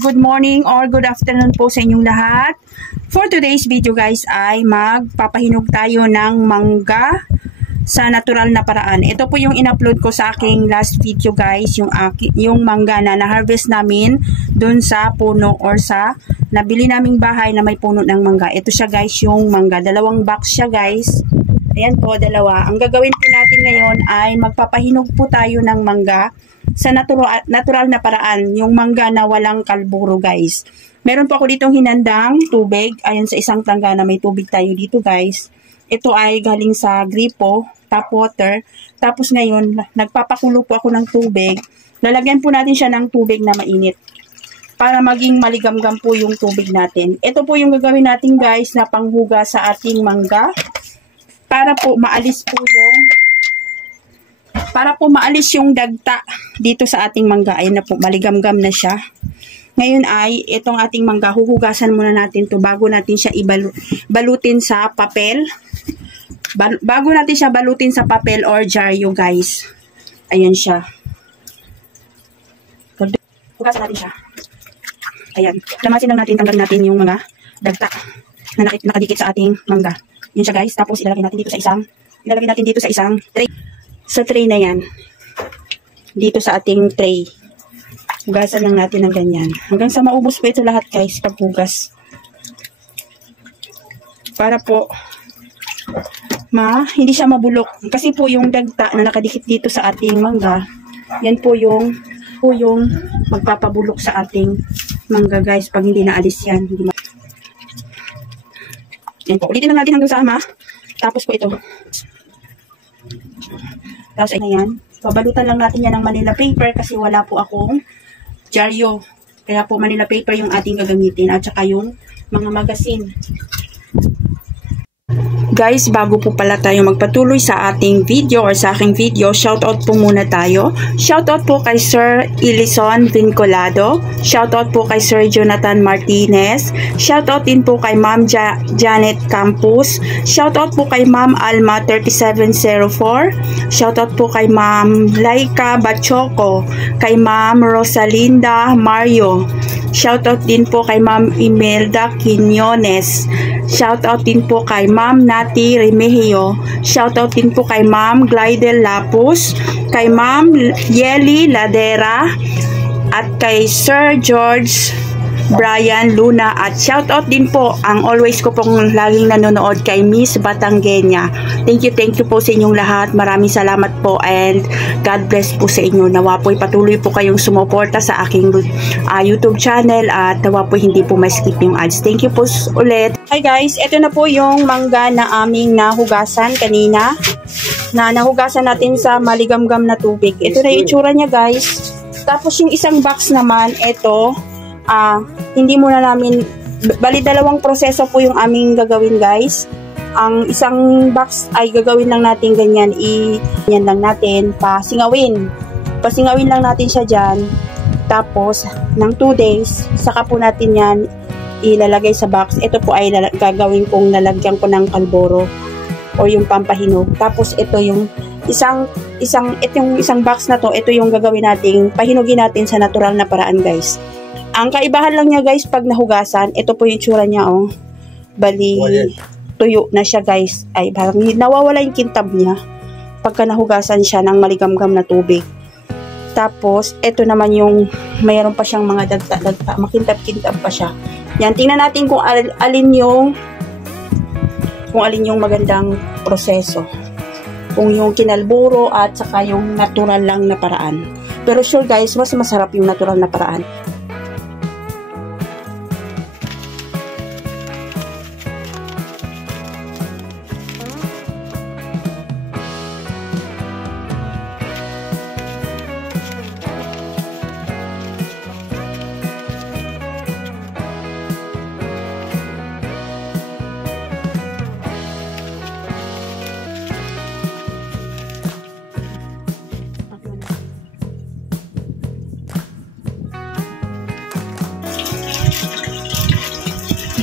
good morning or good afternoon po sa inyong lahat. For today's video guys ay magpapahinog tayo ng mangga sa natural na paraan. Ito po yung in-upload ko sa aking last video guys, yung mangga na na-harvest namin dun sa puno or sa nabili naming bahay na may puno ng mangga. Ito siya guys, yung mangga. Dalawang box siya guys. Ayan po, dalawa. Ang gagawin po natin ngayon ay magpapahinog po tayo ng mangga sa natural na paraan, yung mangga na walang kalburo guys. Meron po ako ditong hinandang tubig. Ayan sa isang tangga na may tubig tayo dito guys. Ito ay galing sa gripo, tap water. Tapos ngayon, nagpapakulo po ako ng tubig. Lalagyan po natin siya ng tubig na mainit para maging maligamgam po yung tubig natin. Ito po yung gagawin natin guys na panghuga sa ating mangga para po maalis yung dagta dito sa ating mangga. Ayun na po, maligamgam na siya. Ngayon ay, itong ating mangga, huhugasan muna natin to bago natin siya balutin sa papel. Bago natin siya balutin sa papel or jaryo guys. Ayan siya. Hugasan natin siya. Ayan. Lamasin lang natin, tanggalin natin yung mga dagta na nakadikit sa ating mangga. Yun siya guys. Tapos ilalagay natin dito sa isang tray. Sa tray na yan, dito sa ating tray, hugasan lang natin ng ganyan. Hanggang sa maubos po ito lahat guys, paghugas. Para po, hindi siya mabulok. Kasi po yung dagta na nakadikit dito sa ating mangga, yan po yung magpapabulok sa ating mangga guys, pag hindi naalis yan. Yan po, ulitin lang natin hanggang sa tapos po ito. Tapos ay na yan. Babalutan lang natin yan ng Manila paper kasi wala po akong jaryo. Kaya po Manila paper yung ating gagamitin at saka yung mga magasin. Guys, bago po pala tayo magpatuloy sa ating video or sa aking video, shoutout po muna tayo. Shoutout po kay Sir Ilison Vincolado. Shoutout po kay Sir Jonathan Martinez. Shoutout din po kay Ma'am Janet Campus. Shoutout po kay Ma'am Alma 3704. Shoutout po kay Ma'am Laika Bachoco. Kay Ma'am Rosalinda Mario. Shoutout din po kay Ma'am Imelda Quinones. Shoutout din po kay Ma'am Nati Remigio. Shoutout din po kay Ma'am Glidel Lapus, kay Ma'am Yeli Ladera, at kay Sir George Brian Luna. At shoutout din po ang always ko pong laging nanonood kay Miss Batangueña. Thank you po sa inyong lahat. Maraming salamat po and God bless po sa inyo. Nawa po'y patuloy po kayong sumuporta sa aking YouTube channel at nawa po hindi po ma-skip yung ads. Thank you po ulit. Hi guys, ito na po yung mangga na aming nahugasan kanina. Nahugasan natin sa maligamgam na tubig. Ito na yung itsura niya guys. Tapos yung isang box naman, ito hindi muna namin, bali dalawang proseso po yung aming gagawin guys. Ang isang box ay gagawin lang natin ganyan, yan lang natin, pasingawin lang natin siya dyan. Tapos ng 2 days saka po natin yan ilalagay sa box. Ito po ay gagawin kong lalagyan ko ng kalboro o yung pampahinog. Tapos ito yung isang box na to, ito yung gagawin natin, pahinugin natin sa natural na paraan guys. Ang kaibahan lang niya guys pag nahugasan, ito po yung tsura niya bali tuyo na siya guys, ay parang nawawala yung kintab niya pagka nahugasan siya ng maligamgam na tubig. Tapos ito naman yung mayroon pa siyang mga dagta, makintab-kintab pa siya. Yan, tingnan natin kung alin yung magandang proseso, kung yung kinalburo at saka yung natural lang na paraan. Pero sure guys, mas masarap yung natural na paraan.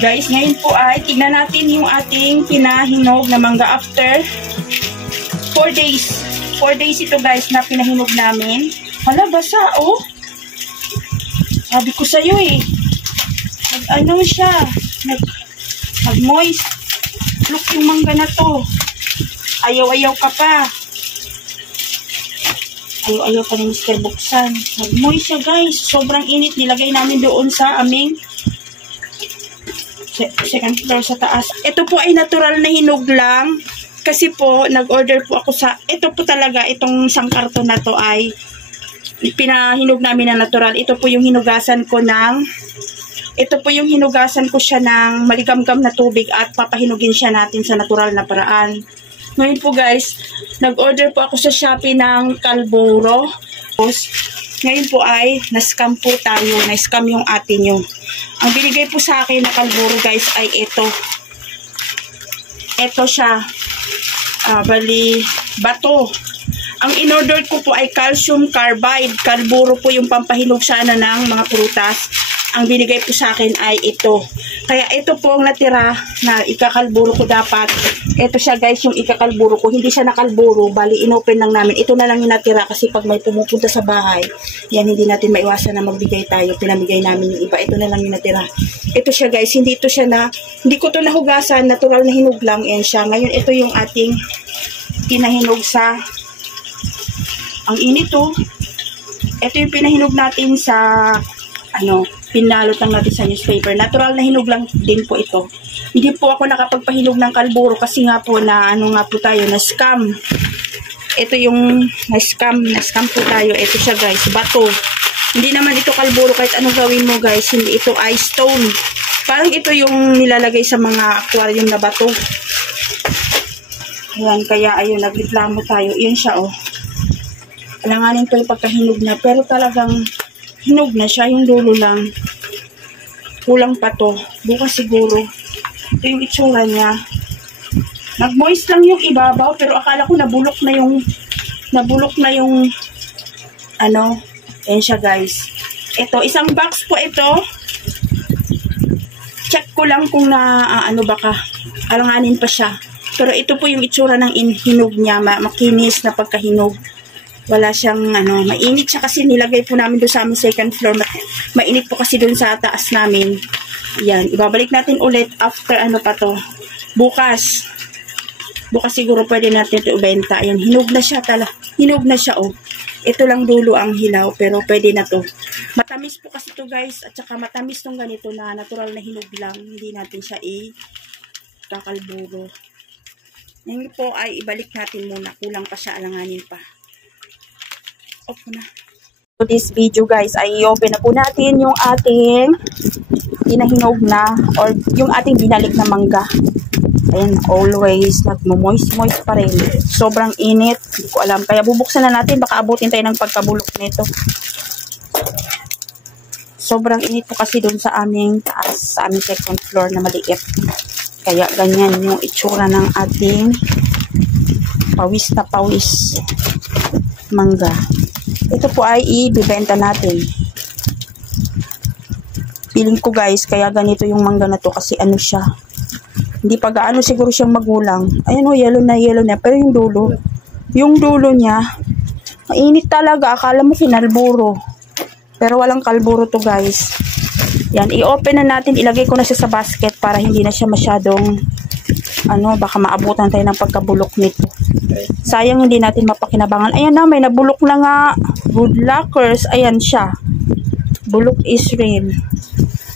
Guys, ngayon po ay tignan natin yung ating pinahinog na mangga after 4 days. 4 days ito guys na pinahinog namin. Hala, basa Sabi ko sa'yo eh. Ano siya? Nag-moist. Look yung mangga na to. Ayaw-ayaw ka pa. Ayaw-ayaw pa ni Mr. Buksan. Nag-moist siya guys. Sobrang init. Nilagay namin doon sa aming second floor sa taas. Ito po ay natural na hinog lang. Kasi po, nag-order po ako sa, ito po talaga, itong isang karton na to ay pinahinog namin na natural. Ito po yung hinugasan ko siya ng maligamgam na tubig at papahinugin siya natin sa natural na paraan. Ngayon po guys, nag-order po ako sa Shopee ng Kalburo. Ngayon po ay na-scam po tayo. Na-scam yung ate nyo. Ang binigay po sa akin na Kalburo guys ay ito. Ito siya. Bali, bato. Ang in-order ko po ay calcium carbide. Kalburo po yung pampahinog sana ng mga prutas. Ang binigay po sa akin ay ito. Kaya ito po ang natira na ikakalburo ko dapat. Ito siya guys, yung ikakalburo ko. Hindi siya nakalburo. Bali, inopen lang namin. Ito na lang yung natira kasi pag may pumupunta sa bahay, yan, hindi natin maiwasan na magbigay tayo. Pinamigay namin yung iba. Ito na lang yung natira. Ito siya guys, hindi ko to nahugasan. Natural na hinog lang. Yan siya. Ngayon, ito yung ating pinahinog sa ang init to. Ito yung pinahinog natin sa pinalot lang natin sa newspaper. Natural na hinog lang din po ito. Hindi po ako nakapagpahinog ng kalburo kasi nga po na na-scam. Ito yung na-scam po tayo. Ito siya guys, bato. Hindi naman ito kalburo kahit anong gawin mo guys. Hindi ito ice stone. Parang ito yung nilalagay sa mga aquarium na bato. Ayan, kaya ayun, nagreklamo tayo. Iyan siya oh. Alanganin ko yung pagkahinog na. Pero talagang hinog na siya. Yung dulo lang. Kulang pa to. Bukas siguro. Ito yung itsura niya. Nag-moist lang yung ibabaw. Pero akala ko nabulok na yung ayan siya guys. Ito, isang box po ito. Check ko lang kung baka alanganin pa siya. Pero ito po yung itsura ng hinog niya. Makinis na pagkahinog. Wala siyang mainit siya kasi nilagay po namin doon sa aming second floor. Mainit po kasi doon sa taas namin. Yan, ibabalik natin ulit after pa to. Bukas siguro pwede natin ito ibenta. Ayan, hinog na siya oh. Ito lang dulo ang hilaw pero pwede na to. Matamis po kasi to guys at saka matamis tong ganito na natural na hinog lang. Hindi natin siya kakalburo. Ngayon po ay ibalik natin muna. Kulang pa siya, alanganin pa. Off na. So this video guys ay i-open na po natin yung ating pinahinog na or yung ating binalik na mangga. Ayan, always nagmo-moist pa rin. Sobrang init. Hindi ko alam. Kaya bubuksan na natin. Baka abutin tayo ng pagkabulok nito. Sobrang init po kasi dun sa aming taas. Sa aming second floor na maliit. Kaya ganyan yung itsura ng ating pawis na pawis mangga. Ito po ay ibibenta natin. Feeling ko guys, kaya ganito yung mangga na to kasi siya. Hindi pa gaano siguro siyang magulang. Ayan o, yellow na. Pero yung dulo niya, mainit talaga. Akala mo kinalburo. Pero walang kalburo to guys. Yan, i-open na natin. Ilagay ko na siya sa basket para hindi na siya masyadong baka maabutan tayo ng pagkabulok nito. Sayang hindi natin mapakinabangan. Ayan na, may nabulok na nga. Good luckers. Ayan siya. Bulok is real.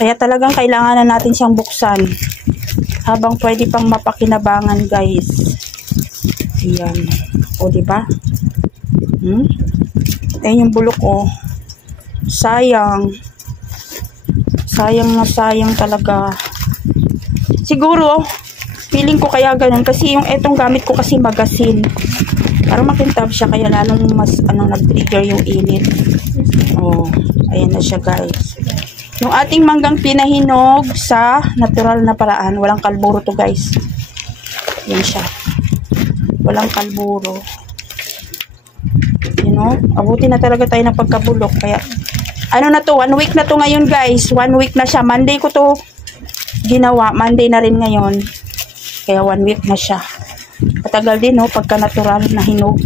Kaya talagang kailangan na natin siyang buksan. Habang pwede pang mapakinabangan guys. Ayan. O diba? Ayan yung bulok o. Sayang. Sayang talaga. Siguro, feeling ko kaya ganun. Kasi yung etong gamit ko kasi magasin. Para makintab siya. Kaya lalong mas nag-trigger yung init. Oh, ayan na siya guys. Yung ating manggang pinahinog sa natural na paraan. Walang kalburo to guys. Yan siya. Walang kalburo. Abutin na talaga tayo ng pagkabulok. Kaya, na to? 1 week na to ngayon guys. 1 week na siya. Monday ko to ginawa. Monday na rin ngayon. Kaya 1 week na siya. Patagal din pagka natural na hinog.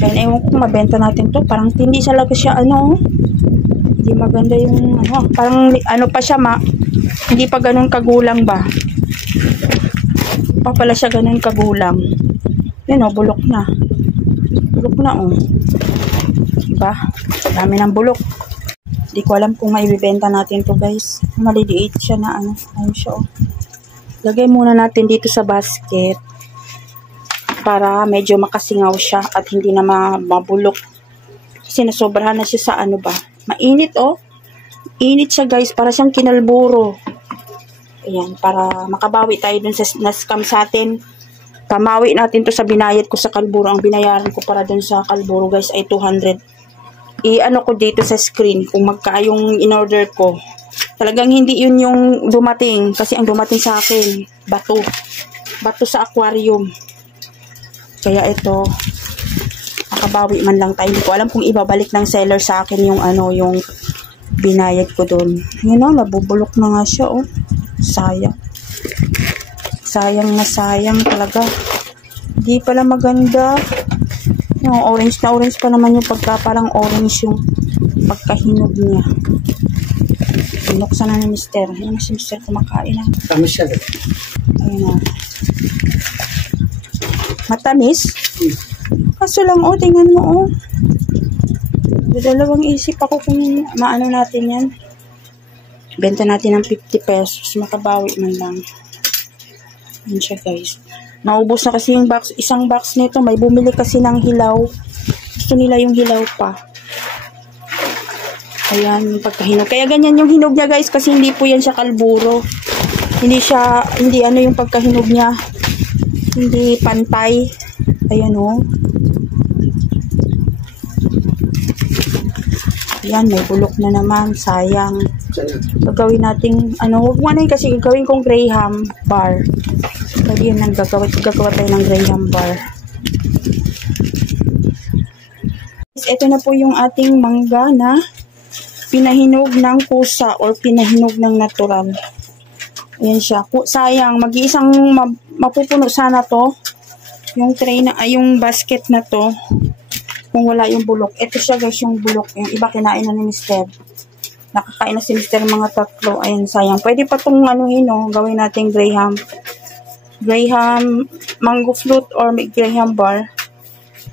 Kaya ewan kung mabenta natin to. Parang hindi talaga siya hindi Hindi maganda yung ano, parang ano pa siya hindi pa ganun kagulang ba? Pa pala siya ganun kagulang. Yan o, bulok na. Bulok na o. Diba? Dami ng bulok. Hindi ko alam kung maibibenta natin to guys. Maliliit siya na ano. Ayun siya o. Lagay muna natin dito sa basket para medyo makasingaw siya at hindi na mabulok. Kasi nasobrahan na siya sa ano ba. Mainit oh. Init siya guys. Para siyang kinalburo. Ayan. Para makabawi tayo dun sa na-scam sa atin. Pamawi natin to sa binayad ko sa kalburo. Ang binayaran ko para dun sa kalburo guys ay 200. I-ano ko dito sa screen kung magka yung in-order ko. Talagang hindi yun yung dumating. Kasi ang dumating sa akin, bato. Bato sa aquarium. Kaya ito, makabawi man lang tayo. Hindi ko alam kung ibabalik ng seller sa akin yung ano, yung binayad ko dun. Yun o, nabubulok na nga siya o. Sayang. Sayang na sayang talaga. Hindi pala maganda. Yung orange na orange pa naman yung parang orange yung pagkahinog niya. Binuksan na ni Mister. Ayan na si Mister kumakain na. Tamis siya. Ayan na. Matamis? Kaso lang tingnan mo Dalawang isip ako kung maano natin yan. Benta natin ng 50 pesos. Makabawi man lang. Ayan siya guys. Naubos na kasi yung box. Isang box nito. May bumili kasi ng hilaw. Gusto nila yung hilaw pa. Ayan, yung pagkahinog. Kaya ganyan yung hinog niya guys. Kasi hindi po yan siya kalburo. Hindi ano yung pagkahinog niya. Hindi pantay. Ayan o. Ayan, may bulok na naman. Sayang. Gagawin natin, huwag mo na kasi gagawin kong Graham bar. Pwede yun nang gagawa tayo ng Graham bar. Ito na po yung ating mangga na pinahinog ng kusa or pinahinog ng natural. Ayan siya. Sayang, mag-iisang mapupuno sana to. Yung tray na, yung basket na to. Kung wala yung bulok. Ito siya guys, yung bulok. Yung iba kinain na ni Mister. Nakakain na si Mister mga tatlo. Ayan, sayang. Pwede pa itong gawin natin Graham mango float or Graham bar.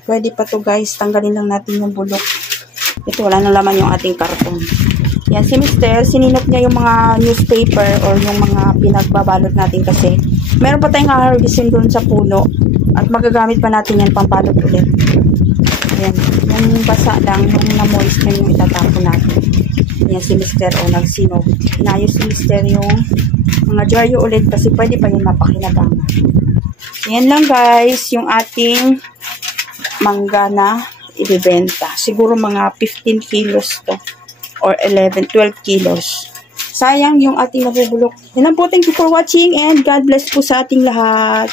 Pwede pa to guys. Tanggalin lang natin yung bulok. Ito, wala na laman yung ating karton. Yan, si Mister, sininop niya yung mga newspaper or yung mga pinagbabalot natin kasi meron pa tayong harvestin doon sa puno at magagamit pa natin yan pambalot ulit. Yan, yung basa lang, yung na-moist na yung itatapon natin. Yan, si Mister, nagsinop. Inayos si Mister yung mga jaryo ulit kasi pwede pa yun mapakinabangan. Yan lang guys, yung ating mangga na ibibenta. Siguro mga 15 kilos to. Or 12 kilos. Sayang yung ating nabubulok. Yan lang po. Thank you for watching and God bless po sa ating lahat.